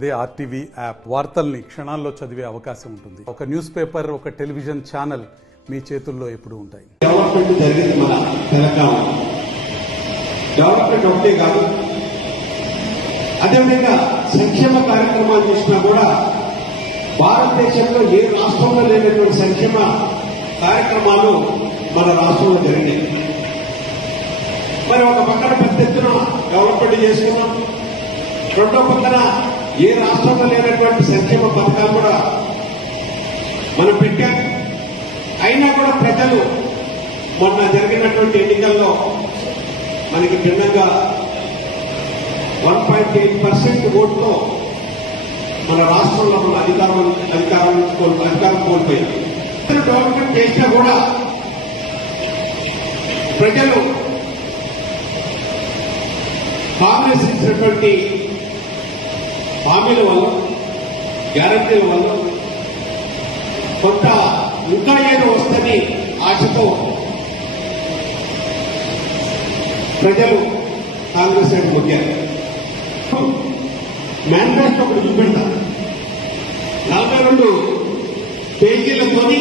అదే RTV app వార్తల్ని క్షణాల్లో చదివే అవకాశం ఉంటుంది. ఒక న్యూస్ పేపర్, ఒక టెలివిజన్ ఛానల్ మీ చేతుల్లో ఎప్పుడూ ఉంటాయి. డెవలప్మెంట్ జరిగింది మన తెలంగాణ. డెవలప్మెంట్ ఒకటే కాదు, అదేవిధంగా సంక్షేమ కార్యక్రమాలు చేసినా కూడా భారతదేశంలో ఏ రాష్ట్రంలో లేనటువంటి సంక్షేమ కార్యక్రమాలు మన రాష్ట్రంలో జరిగినాయి. మరి ఒక పక్కన పెద్ద ఎత్తున డెవలప్మెంట్ చేసుకున్నాం, రెండో పక్కన ఏ రాష్ట్రంలో లేనటువంటి సంక్షేమ పథకాలు కూడా మనం పెట్టాం. అయినా కూడా ప్రజలు మొన్న జరిగినటువంటి ఎన్నికల్లో మనకి భిన్నంగా 1.8% ఓటుతో మన రాష్ట్రంలో మన అధికారం కోల్పోయాం. డెవలప్మెంట్ చేసినా కూడా ప్రజలు కాంగ్రెస్ ఇచ్చినటువంటి హామీల వల్ల, గ్యారంటీల వల్ల కొంత ఇంకా ఏదో వస్తని ఆశతో ప్రజలు కాంగ్రెస్ సైడ్ మొగ్గారు. మేనిఫెస్టో ఒకటి చూపెడతారు, 42 పేజీలతోని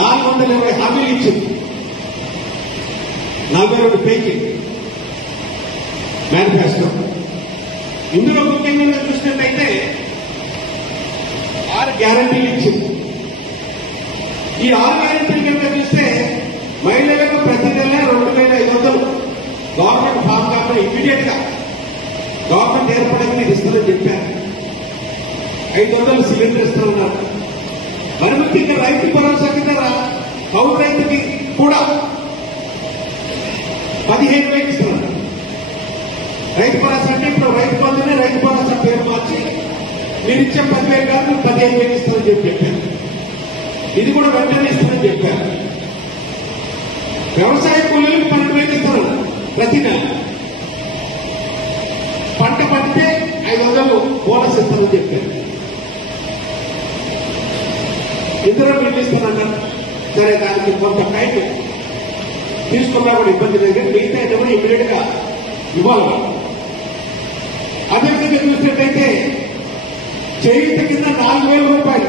420 హామీలు ఇచ్చింది. 42 పేజీలు మేనిఫెస్టో. ఇందులో ముఖ్యంగా చూసినట్టయితే 6 గ్యారంటీలు ఇచ్చింది. ఈ 6 గ్యారంటీలు కనుక చూస్తే మహిళలకు ప్రతి నెల 2,500 గవర్నమెంట్ ఫామ్ కాకుండా ఇమ్మీడియట్ గా గవర్నమెంట్ ఏర్పడేది ఇస్తుందని చెప్పారు. 500 సిలిండర్ ఇస్తున్నారు. మరి ముఖ్యంగా రైతు భరోసా కింద కౌలు రైతుకి కూడా 15,000 ఇస్తున్నారు. రైతు భరోసా అంటే ఇప్పుడు రైతు బంధునే రైతు భరోసా పేరు మార్చి మీరు ఇచ్చే 10,000 కాదు 15,000 ఇస్తామని చెప్పారు. ఇది కూడా వెంటనే ఇస్తామని చెప్పారు. వ్యవసాయ కూలీలకు 12,000 ఇస్తారు ప్రతి నెల. పంట పండితే 500 బోనస్ ఇస్తామని చెప్పారు. ఇద్దరు బిల్లు ఇస్తానన్నారు. సరే, దానికి కొంత టైం తీసుకున్నా కూడా ఇబ్బంది లేదు, మిగతా అయితే కూడా ఇమీడియట్ గా ఇవ్వాలి. అదేవిధంగా చూసినట్టయితే చేయుత కింద 4,000 రూపాయలు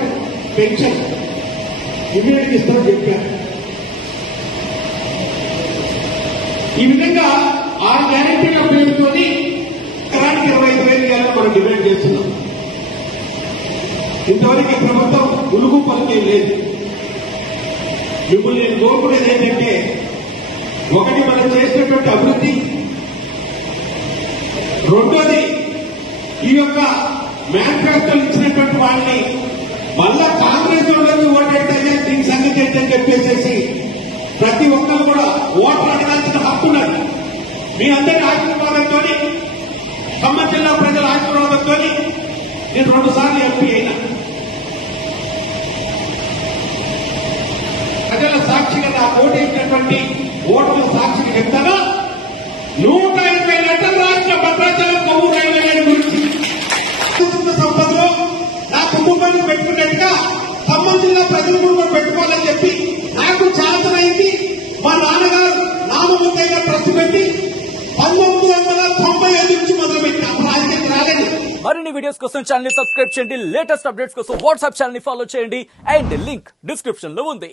పెన్షన్ ఇమీడియట్ ఇస్తామని చెప్పారు. ఈ విధంగా 6 గ్యారెంటీల పేరుతోని ఎకరానికి 25,000 ఇవ్వాలని మనం డిమాండ్ చేస్తున్నాం. ఇంతవరకు ప్రభుత్వం ఉలుగు పలికే లేదు. మిమ్మల్ని నేను కోరుకునేది ఏంటంటే, ఒకటి మనం చేసినటువంటి అభివృద్ధి, రెండోది ఈ యొక్క మేనిఫెస్టోలు ఇచ్చినటువంటి వాళ్ళని మళ్ళా కాంగ్రెస్ వాళ్ళకి ఓటేస్తే దీని సంగతి ఏంటని చెప్పేసి ప్రతి ఒక్కరు కూడా ఓట్లు అడగాల్సిన హక్కు ఉన్నది. మీ అందరి ఆశీర్వాదంతో, ఖమ్మం జిల్లా ప్రజల ఆశీర్వాదంతో నేను 2 సార్లు ఎంపీ అయినా. ప్రజల సాక్షిగా నాకు ఓటేసినటువంటి ఓట్ల సాక్షిగా చెప్తాను. 180 గంటల రాష్ట్ర భద్రాచలం కొవ్వు రైల్వే లైన్ గురించి సంపదలో నా కుటుంబాన్ని పెట్టుకున్నట్టుగా ఖమ్మం జిల్లా ప్రజలు కూడా పెట్టుకోవాలని చెప్పి నాకు చేతనైంది. మా నాన్నగారు నామముద్దైన ట్రస్ట్ పెట్టి 1995 నుంచి మొదలుపెట్టి అప్పుడు రాజకీయం రాలేదు. మరిన్ని వీడియోస్ కోసం ఛానల్ ని సబ్స్క్రైబ్ చేయండి. లేటెస్ట్ అప్డేట్స్ కోసం వాట్సాప్ ఛానల్ ని ఫాలో చేయండి. అండ్ లింక్ డిస్క్రిప్షన్ లో ఉంది.